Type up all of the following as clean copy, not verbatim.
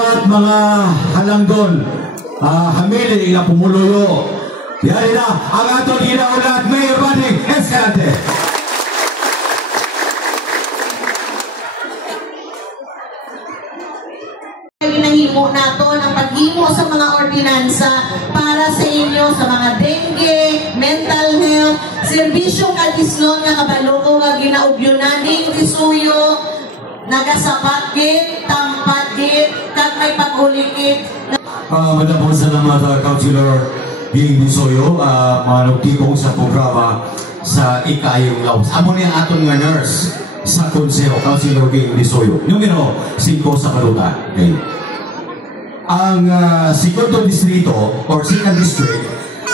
at mga halangdon, hamili nga pumuluyo. Yan na ang ato ginaulat Mayor Bading Escalante. Ginahimo nato ng paghimo sa mga ordinansa para sa inyo sa mga dengue, mental health, serbisyong kadislon nga kabalo nga ginaubyonan ning kisuyo, nagasapat git, tampat git, kag may pag-ulikit. Madam po salamat, Councilor Ging Bisoyo, mga nagtibong sa programa sa ikayong laos. Amo niya aton nga nurse sa Konseho, Councilor Ging Bisoyo. Numero 5 sa Kaluta. Okay. Ang segundo distrito or second district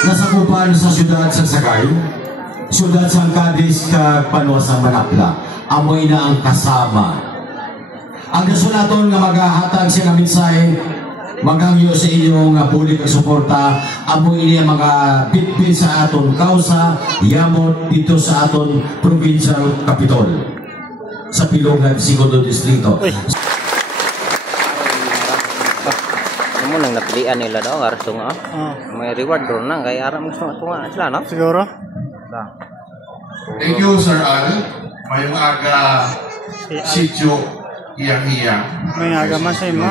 nasakupan sa siyudad sa Sagay, siyudad sa Cadiz kag Panuasang Manapla. Amoy na ang kasama. Ang nasulaton nga maghahatag siya ng mensahe maghangyo sa inyong bulig at suporta. Amoy niya mga bitbit sa aton kausa yamot dito sa aton provincial capital sa Pilongan, segundo distrito. Mo nang napilian nila daw arso nga. May reward doon nang kay aram mo tunga sila no? Siguro. Thank you, Sir Al. Mayong aga sityo hiyang-hiyang. May aga man sa imo.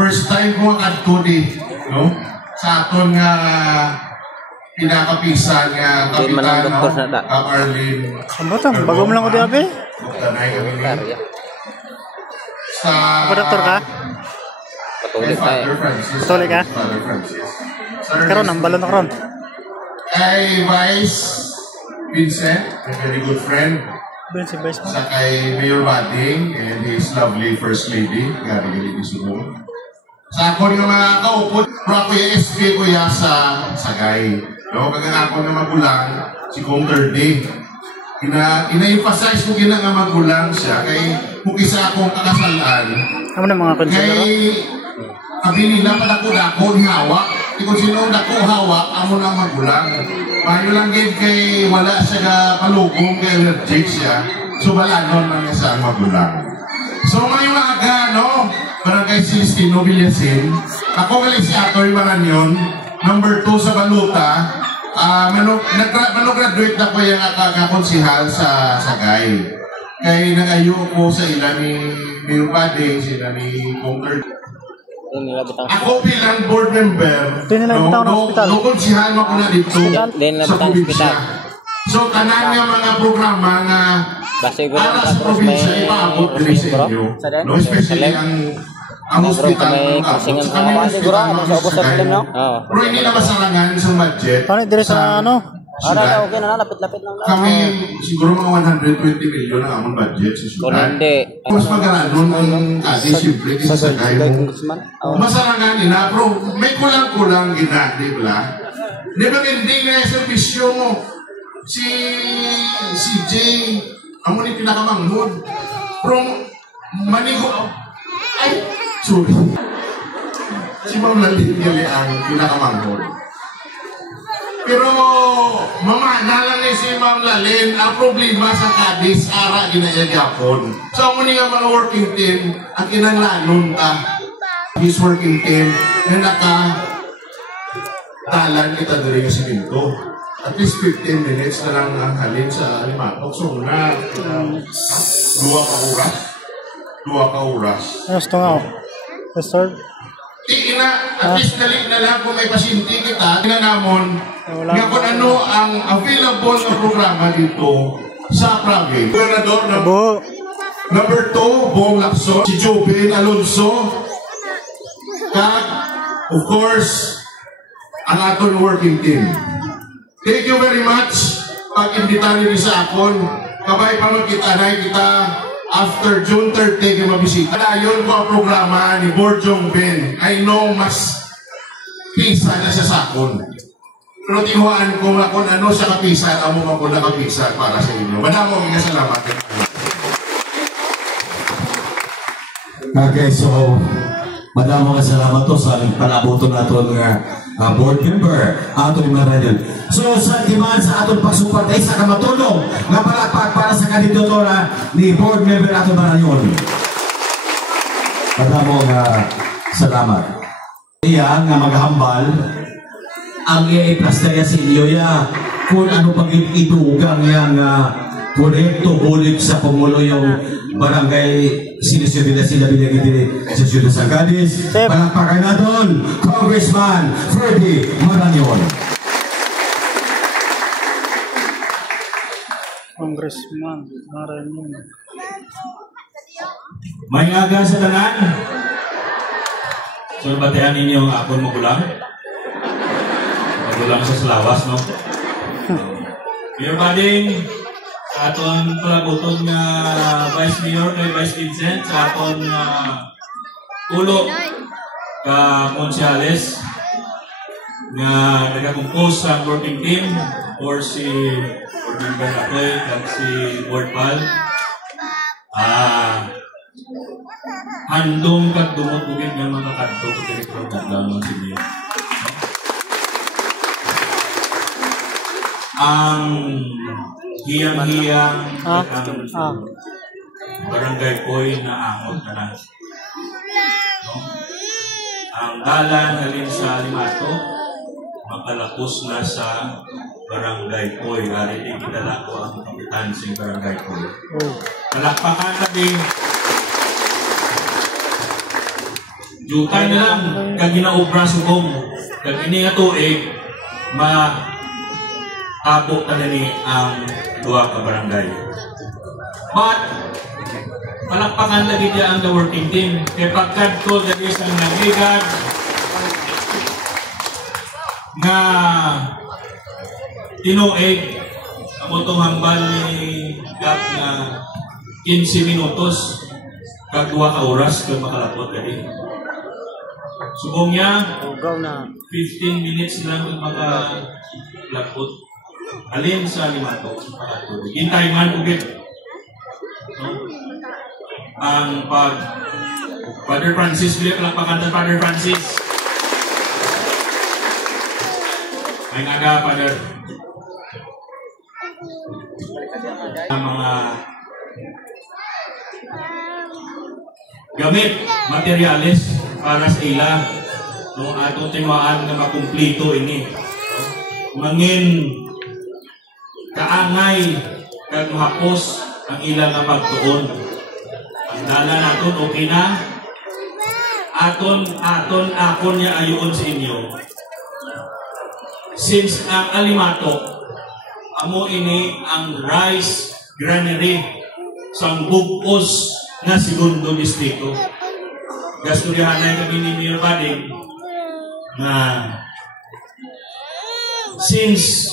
First time ko akadto di, no? Sa aton nga pinakapisan nga kapitan ng Arlene. Ambotang bago mo lang ko di abe. Sa doktor ka? Patuloy tayo. Patuloy ka? Karon ang balon na karon. Kay Vice Vincent, a very good friend. Sa kay Mayor Bading and his lovely First Lady, Gary Galigisuno. Sa ako nga mga kaupot, pero ako yung SP ko ya sa Sagay. No, kaya ako nga magulang, si Kong Thirdy. Ina-emphasize ko gina nga magulang siya, kay kung isa akong kakasalaan, ano na mga konsilero? kay kabili na padako-dako ni hawak. Kung sino dako hawak, amo na magulang. Paano lang kay wala siya ka palugong kay allergic siya. So balanon lang siya ang magulang. So ngayong aga, no? Barangay Celestino Villasin. Ako galing si Atoy Maranyon, number 2 sa Baluta. Manograduate na ko yung kakonsihal sa Sagay. Kaya nag-ayo ko sa ilan ni Mayor Bading, sila ni Conquer. Ako bilang board member, konsihan mo ko na dito sa probinsya. So, tanan nga mga programa na para sa probinsya, ipaabot din sa inyo. No, especially ang hospital sa kami hospital sa Sagay. Pero hindi na masalangan sa budget. Paano dire sa ano? Okay na lapit-lapit lang. Kami siguro mga 120 million ang among budget sa syudad. Mas magaranon ang kasi siyempre sa Sagay mo. Masalangan ina, pero may kulang-kulang gina, di ba? Di ba hindi nga yung servisyo mo? Si Jay, ang muna pinakamanghod. Pero manigo, ay, sorry. Si Ma'am Lalin ang pinakamanghod. Pero, mama, nalang si Ma'am Lalin, ang problema sa Cadiz, ara ginayagapon. So, ang nga mga working team, ang kinanglanon his working team, na naka-talan kita doon yung siminto. At least 15 minutes na lang ang halin sa Alimatok. So, muna, 2 ka oras. Gusto nga ako. Sir? Tingin na, at least dali na lang kung may pasyente kita, tingnan namon nga kung ano ang available na programa dito sa province. Gobernador na number 2, Bong Lacson, si Jobin Alonso, kag, of course, ang aton working team. Thank you very much pag-imbita niyo sa akon. Kabay pa magkita na kita after June 30 kay mabisita. Ayon ko ang programa ni Borjong Ben. I know mas pisa na siya sa akon. Pero tihuan ko na kung ano siya kapisa, amo man ko na kapisa para sa inyo. Madamo mga salamat. Okay, so madamo mga salamat to sa panabuto nato ng board member aton Maranyon. So sa timan sa aton pagsuporta isa ka matulong nga palakpak para sa kandidatura ni board member aton Maranyon. Madamo nga salamat. Iya nga maghambal ang i-plastaya sa inyo ya kung ano pag itugang yang proyekto bulik sa Pangulo yung barangay sinusunod sila binigay sa Ciudad San Cadiz. Palakpakan natin, Congressman Freddy Marañon. Congressman Marañon. May aga sa tanan. So, batean ninyo ang akon magulang. Magulang sa Salawas, no? Mayor Bading, sa aton palaguton nga Vice Mayor kay Vice Vincent, sa aton ulo ka Consiales nga nagakumpos sa working team or si Board Member Akoy kag si Board Pal. Handong kag dumot bugid nga mga kadto sa direktor ng Dalman City. Ang hiyang-hiyang barangay Poy na angot na lang. No? Ang dalan halin sa Limato, makalapos na sa barangay Poy. Hari din kitala ko ang kapitan sa barangay Poy. Palakpakan natin. Jutay na lang kag ginaobra subong kag ini nga tuig maabot na ni ang duha ka barangay. But palakpakan lagi dia ang the working team kay pagkadto dali sa nagigad nga tinuig ang utong hambal ni Gap na 15 minutos kag 2 ka oras kag makalapot kadi. Subong niya, 15 minutes lang ang makalapot. Alin sa Limato. Hintay man ugit. No? Ang Father Francis, bilik palakpakan ng Father Francis. May nga Father. Ang mga gamit, materialis para sa ila, no, atong timaan na makumplito ini. Mangin kaangay kag hapos ang ila nga pagtuon. Ang dala naton okay na. Akon niya ayon sa inyo. Since ang Alimato amo ini ang rice granary sa bugos na segundo distrito. Gasturyahan na kami ni Mayor Bading na since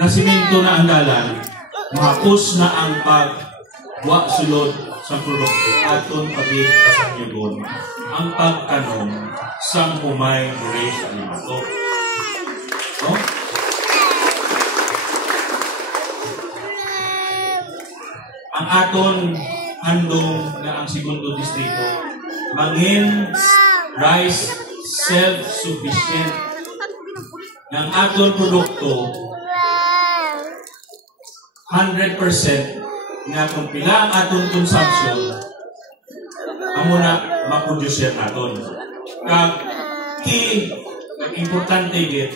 nasiminto na ang dalan, mahapos na ang pagwa sulod sa produkto aton pagig pasanyugon ang pagtanong sang humay dure sa Limato. No? Ang aton handong na ang segundo distrito mangin rice self-sufficient ng aton produkto 100% nga kung pila ang aton consumption amo na maproducer naton. Kag importante git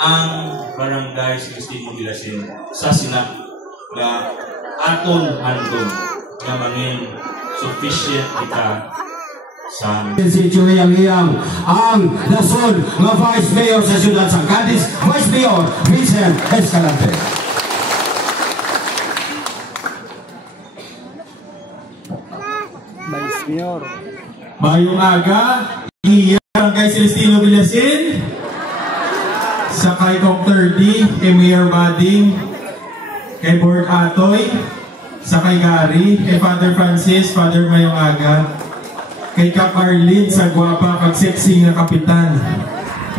ang barangay 16 Bilasin sa sila nga aton handong nga mangin sufficient kita sa si Chuyang-iyang ang nasun nga Vice Mayor sa Ciudad San Cadiz, Vice Mayor Vincent Escalante. Vice Mayor. Mayong aga, iyang kay Celestino Villasin, sa kay Kong 30, kay Mayor Bading, kay Board Atoy, sa kay Gary, kay Father Francis, Father Mayong Aga, kay Kap Arlene sa gwapa kag sexy nga kapitan,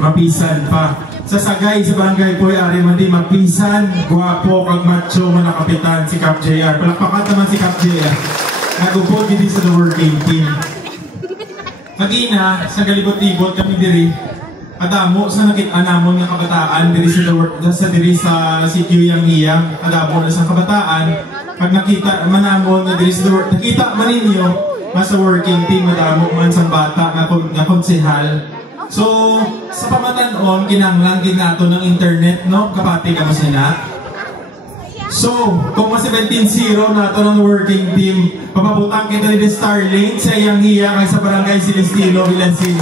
mapisan pa. Sa sagay sa barangay Poy ari man di mapisan, gwapo kag macho man na kapitan si Kap JR. Palakpakan naman si Kap JR. Nagupod din sa the working team. Magina sa galibot-libot kami diri. Adamo sa nakit-anamon nga kabataan diri sa sitio Yang-iyang, adamo na sa kabataan. Pag nakita manamon na diri sa nakita man ninyo mas sa working team, madamo man sa bata na konsehal. So, sa pamatanon, kinanglang nato ng internet, no? Kapati ka mo sina. So, kung mas 17-0 nato ng working team, papabutang kita ni Starling sa iyang hiya kay sa Barangay Celestino, Villasin.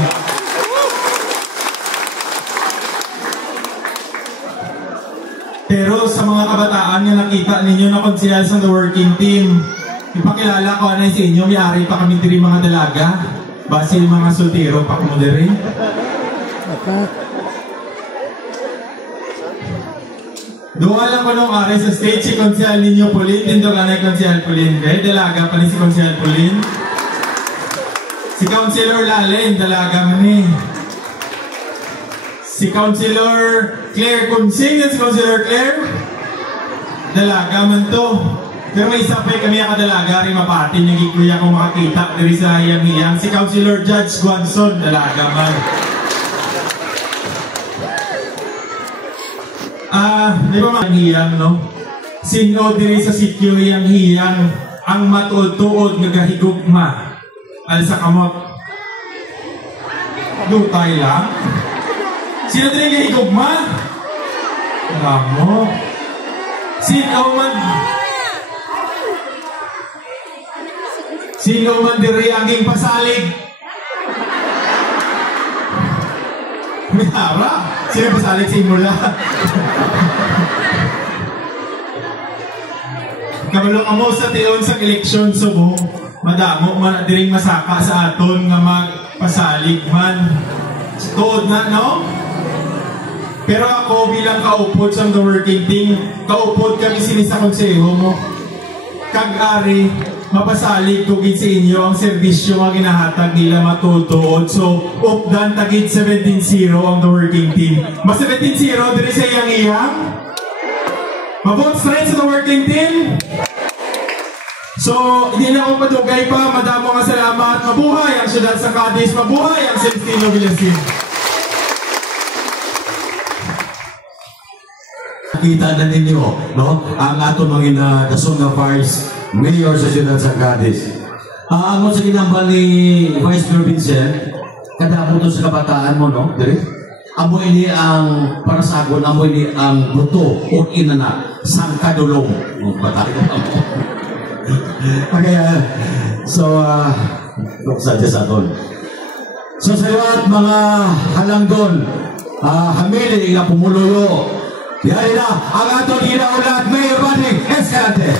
Pero sa mga kabataan na nakita ninyo na konsehal sa the working team, ipakilala ko na sa inyo, may-ari pa kami diri mga dalaga. Base yung mga soltero pa kamo diri. Duwa lang ko nung ari sa stage si Konsehal ninyo Pauline, dito ka na Konsehal Pauline. Kaya dalaga pa rin si Konsehal Pauline. Si Councilor Lalen, dalaga man eh. Si Councilor Claire Kunsing, si Councilor Claire, dalaga man to. Pero may isa pa kami ang kadalaga rin mapati, nagikuya kung makakita dari sa hiyang-hiyang. Si Councilor Judge Guanson, dalaga man. Di ba mga hiyang, no? Sino diri sa sityo hiyang-hiyang ang matuod-tuod nagahigugma al sa kamot? Lutay lang? Sino diri nagahigugma? Alam mo? Sino man diri aging pasalig? May harap? Sino pasalig simula? Kabalo ka mo sa tiyon sa eleksyon subo, madamo man diring masaka sa aton nga magpasalig man. Tuod na, no? Pero ako bilang kaupod sa the working team, kaupod kami sini sa konseho mo. Kag-ari, mapasalig ko gid sa inyo ang serbisyo nga ginahatag nila matutuod. So, updan tagid 17-0 ang the working team. Mas 17-0 diri sa iyang-iyang. Mabot straight sa the working team. So, hindi na ako madugay pa. Madamo nga salamat. Mabuhay ang siyudad sa Cadiz. Mabuhay ang Celestino Villasin. Nakita na ninyo, no? Ang ato mga dason na Vice Mayor sa siyudad sa Cadiz. Ang sa ginambal ni Vice Mayor Vincent, kada mo sa kabataan mo, no? Dire? Amo ini ang para sa agon, amo ini ang buto o inana sang kadulong. Batari ko amo. Okay, so, saja sa aton. So, sa lahat mga halangdon, hamili nga pumuluyo, yari na ang aton ginaulat, Mayor Bading Escalante.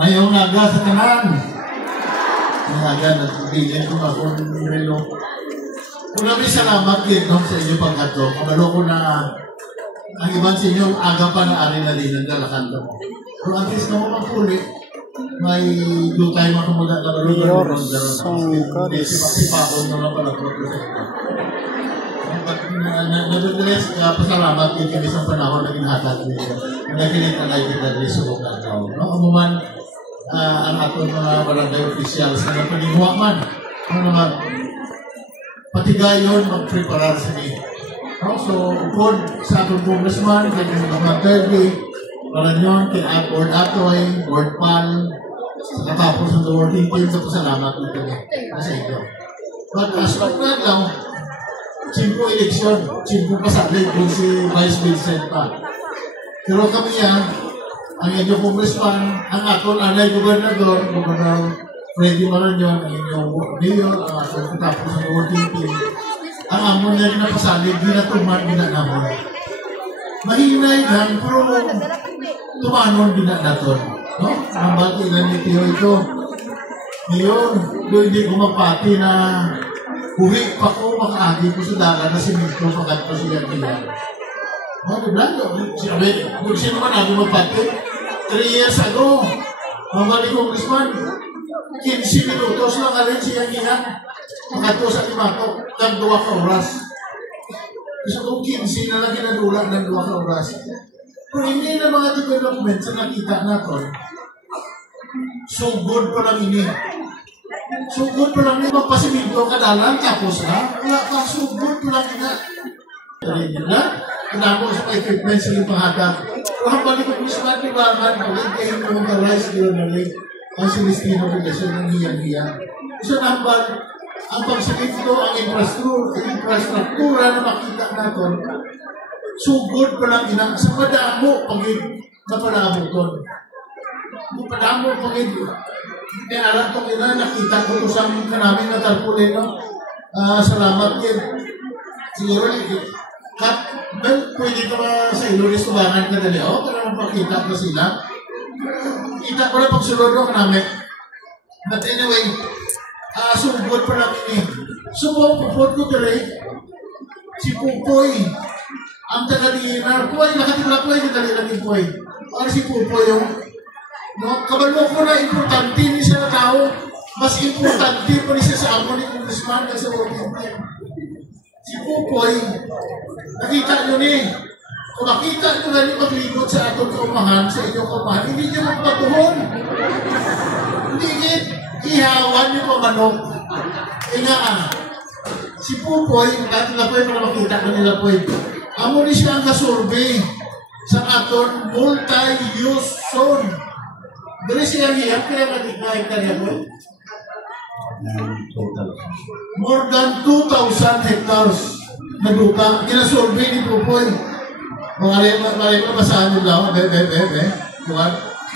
Mayong aga sa kanan. Mayong aga na sabihin ko ako ng relo. Maraming salamat dito sa inyo pagkato. Kabalo ko na ang ibang sa inyo aga pa na ari na din ang dalakan mo. Pero at least na mo magpulit, may do tayo makamuda na balong sipakon na lang pala Nevertheless, pasalamat din kami sa panahon na ginhatag niyo. Nakilit na tayo kita rin sa buong tao. Umuman, ang ating mga barangay officials na napaningwa man. Patigayon, mag-preparar sa niyo. So, kung sa ating congressman, kay mga Derby, Maranyon, kay Board Atoy, Board Pal, sa katapos ng working team, sa pasalamat nito sa ito. But as of right now, 5 eleksyon, 5 pasalig kung si Vice Vincent pa. Pero kami yan, ang inyong congressman, ang aton anay gobernador, Gobernador Freddy Maranyon, ang inyong mayor, ang aton katapos ng working team, ang amon na napasalig, ginatuman, ginanamon. Mahinay lang, pero tumanon, ginanaton. No? Ang bati na ni Tio ito. Ngayon, hindi ko mapati na uwi pa ko, makaagi ko sa dagat na simento pagkat ko siya nila. Oh, di ba? Kung sino man ako magpati, 3 years ago, mamali congressman, 15 minutos lang alin siya nila. Pagkat ko sa Timato, ng 2 ka oras. Kasi kung 15 na lang kinadulak ng 2 ka oras. Kung hindi na mga development sa nakita natin, so good pa lang ini. Sugod pa lang niya magpasiminto ka dalan, tapos na. Wala pa, sugod pa lang niya. Kaya nila, Kanamo sa may equipment sa ipanghatag. Pero ang balik ko sa mga tibangan, pag-intayin mo ng ka-rise gano'n na rin, ang Celestino Villacion ng hiyang-hiyang. So, nambal, ang pagsilip ito, ang infrastruktura na makita natin, sugod pa lang inang, sa madamo, pag-in, napadamo ito. Napadamo, pag-in, kaya alam ito kina, nakita ko ito sa mga namin na tarpulin, no? Salamat din. Siguro, pwede ka ba sa Iloris tubangan ka dali? O, para mapakita ko sila. Kita ko na pagsulod ko namin. But anyway, sugod pa lang ini. So, pupod ko dali, si Pupoy, ang taga-dinar, Pupoy, nakatila Pupoy, taga-dinar Pupoy. Ano si Pupoy yung, no? Kabalo ko na importante ni siya na tao, mas importante pa ni siya sa amo ni Congressman kasi working time. Si Pupoy, nakita nyo ni, kung makita nyo na ni magligot sa atong kaumahan, sa inyong kaumahan, hindi nyo magpatuhon. Hindi nyo ihawan nyo pa manok. Si Pupoy, dati na Poy, para makita ko nila Poy, amo ni siya ang kasurvey sa atong multi-use zone. Dali siya hiyang, kaya nakikita niya Poy. More than 2,000 hectares na lupa. Kinasurvey ni Pupoy. Mga basahan nyo lang. Diwan?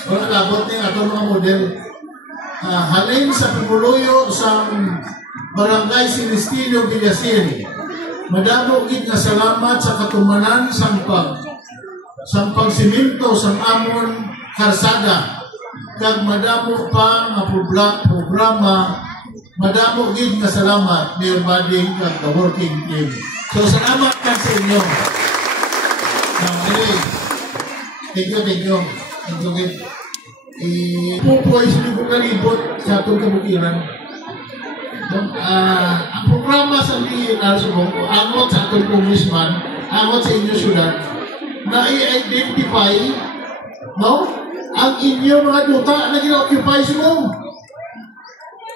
Wala labot niya ito mga model. Halin sa paguluyo sa Barangay Celestino Villacion. Madamo gid nga salamat sa katumanan sang pagsiminto sang amon karsada. Kag madamo pa nga programa. Madamo gid nga salamat Mayor Bading kag the working team. So salamat kan sa inyo. Anyway, thank you. Pupoy silibot na libot sa atong kabukiran. Ang programa sa DNR angot sa atong congressman, angot sa inyo syudad, na i-identify, no? Ang inyo mga duta na gina-occupy sila.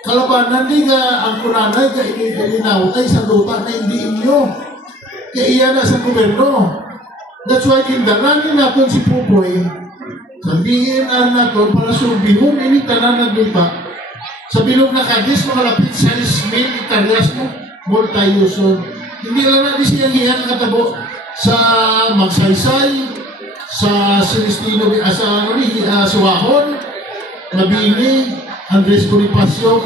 Kalabanan di ka ang kunanay ka ininaway sa duta na hindi inyo. Kaya iyan na sa gobyerno. That's why kindaranin natin si Pupoy. Sabihin natin para subihon ini tanan na duta. Sa bilog na kadis, makalapit 6,000 hektaryas mo, multi-use. Hindi lang natin siya hiyan katabo sa Magsaysay, sa Celestino, sa Suwahon, Mabini, Andres Bonifacio,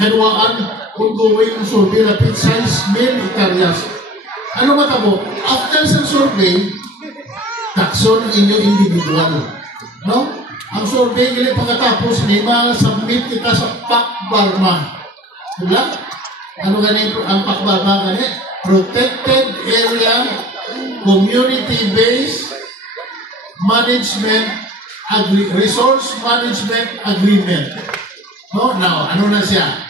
Kanuaan, ongoing survey, lapit 6,000 hektaryas. Ano matabo? After sa survey, takson inyo individual. No? Ang survey nila pagkatapos, may mga submit kita sa PAC-BARMA. Diba? Ano ganito ang PAC-BARMA ganito? Protected Area Community-Based Management Resource Management Agreement. No? Now, ano na siya?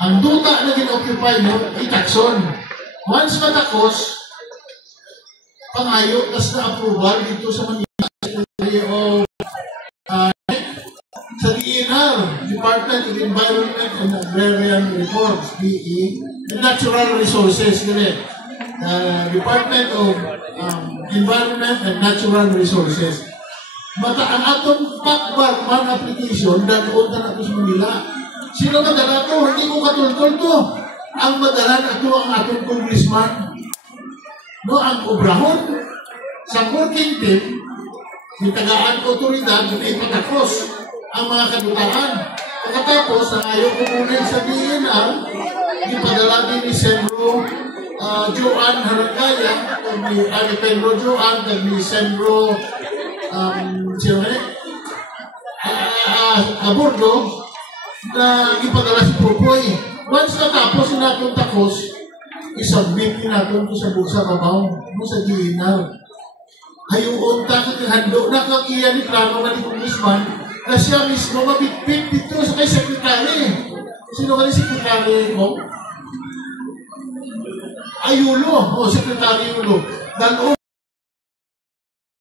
Ang duta na gin-occupy mo, itakson. Once matakos, pangayo, tas na approval dito sa Manila sa DNR, Department of Environment and Agrarian Reforms, DE, and Natural Resources, Department of Environment and Natural Resources. Mata ang atong PAC-BARMA application, daloon na natin sa Manila. Sino madala to? Hindi ko katultol to. Ang madala na ito ang atong congressman. No, ang obrahon sa working team, yung tagaan otoridad, hindi patakos ang mga kadutaan. Pagkatapos, ang ayaw kukunin sa DNR, ipadala din ni Senro Joan Harangaya, ni Pedro Joan, ni Senro Abordo, na ipadala si Pupoy. Once natapos na itong takos, isubmit natin ito sa bulsa kabaw mo sa DNR. Hayuon ta hando na kang iya ni plano na ni Congressman na siya mismo mabitbit dito sa kay sekretary. Sino ka ni sekretary mo? Ayulo, o sekretary Yulo. Dalo